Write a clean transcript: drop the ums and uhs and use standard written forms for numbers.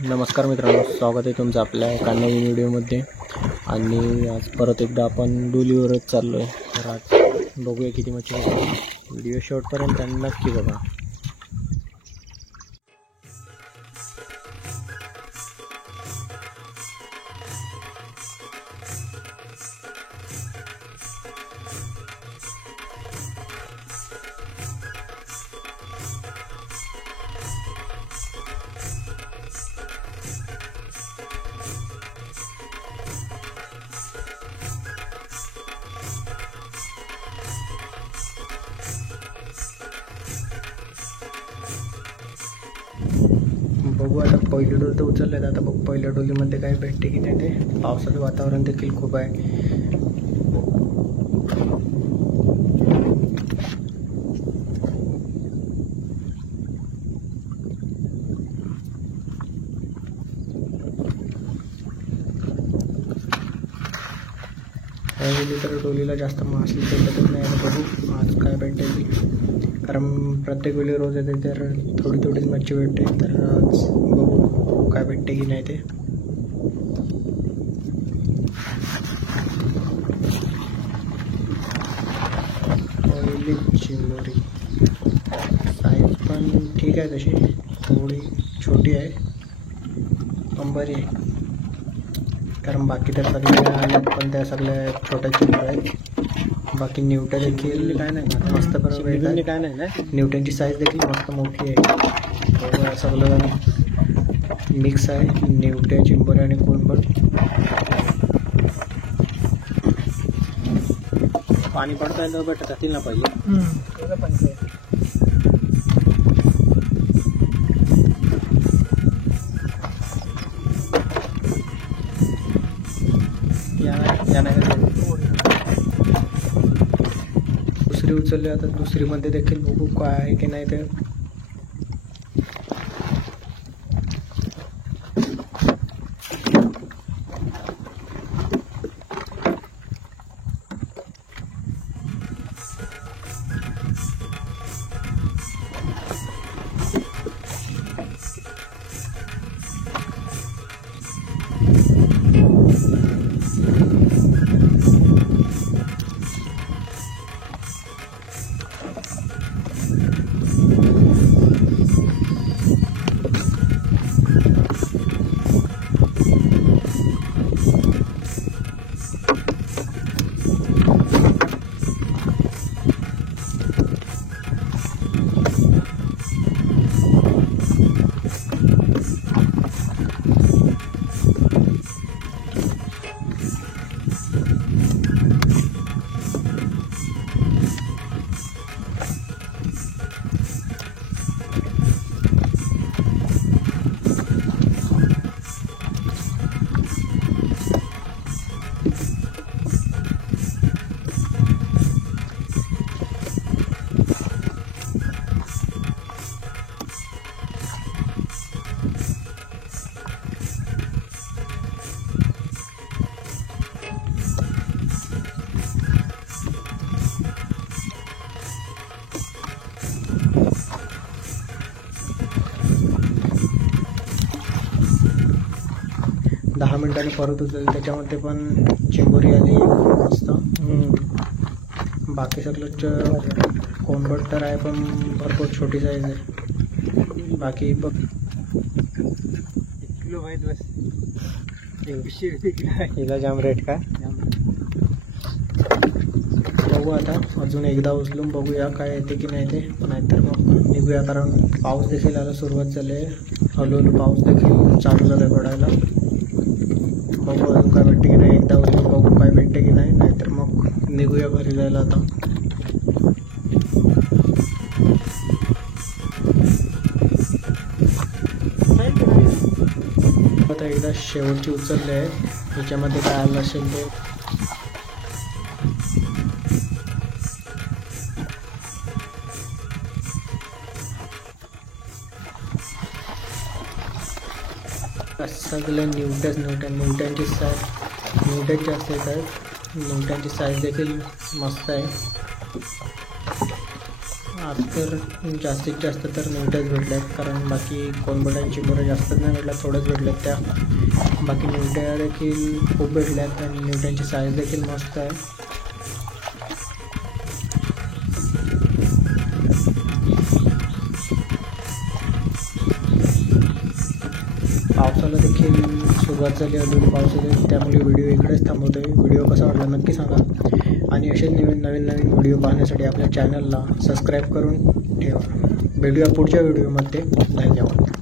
नमस्कार मित्रांनो, स्वागत आहे तुमचं आपल्या एका नवीन व्हिडिओमध्ये. आणि आज परत एकदा आपण डोलीवरच चाललो आहे. तर आज बघूया किती मच्छी होती. व्हिडिओ शेवटपर्यंत नक्की बघा. बघू आता पहिली डोल तर उचलले. आता बघू पहिल्या डोलीमध्ये काय भेटते की नाही. ते पावसाचं वातावरण देखील खूप आहे. तर डोलीला जास्त मासे भेटतच नाही. बघू आज काय भेटते, कारण प्रत्येक वेळी रोज येते तर थोडी थोडीच मच्छी भेटते. तर आज बघू काय भेटते की नाही. ते पहिली चिंबोरी साईज पण ठीक आहे, तशी थोडी छोटी आहे पण बरी आहे. कारण बाकी तर सगळ्या आल्या पण त्या सगळ्या छोट्या चिंबोऱ्या आहेत. बाकी न्यूट्या देखील काय नाही मस्त बरोबर काय नाही ना. न्यूटनची साईज देखील मस्त मोठी आहे. सगळं मिक्स आहे, न्यूट्या, चिंबोऱ्या आणि कोणबड. पाणी पडता येतं बट जातील ना पाहिजे. दुसरी उचलली. आता दुसरीमध्ये देखील बघू काय आहे की नाही. ते दहा मिनिटांनी परत उचलली. त्याच्यामध्ये पण चिंबोरी आली मस्त. बाकी सगळं कोंबड तर आहे पण भरपूर छोटी साईज आहे. बाकी बघ किलो माहीत बस हिला जाम रेट काय. बघू आता अजून एकदा उचलून बघूया काय येते की नाही. ते नाहीतर मग निघूया, कारण पाऊस देखील आला सुरुवात झाली आहे. हळूहळू पाऊस देखील चालू झाला पडायला. बघू अजून काय भेटते की नाही. एकदा उचलून बघू काय भेटते की नाही. नाहीतर मग निघूया घरी जायला. आता आता एकदा शेवटची उचलले आहे. याच्यामध्ये काय आलं असेल ते. सगळे न्यूटनची साईज जास्त येत आहेत. न्यूटनची साईज देखील मस्त आहे. आज तर जास्तीत जास्त तर न्यूट्याच भेटल्यात, कारण बाकी कोंबड्यांची बरं जास्त नाही भेटल्यात, थोडंच भेटल्यात त्या. बाकी न्यूट्या देखील खूप भेटल्यात आणि न्यूट्यांची साईज देखील मस्त आहे. पावसाला देखील सुरुवात झाली, अजून पाऊस येते, त्यामुळे व्हिडिओ इकडेच थांबवतो आहे. व्हिडिओ कसा वाटला नक्की सांगा आणि असेच नवीन व्हिडिओ पाहण्यासाठी आपल्या चॅनलला सबस्क्राईब करून ठेवा. भेटूया पुढच्या व्हिडिओमध्ये. धन्यवाद.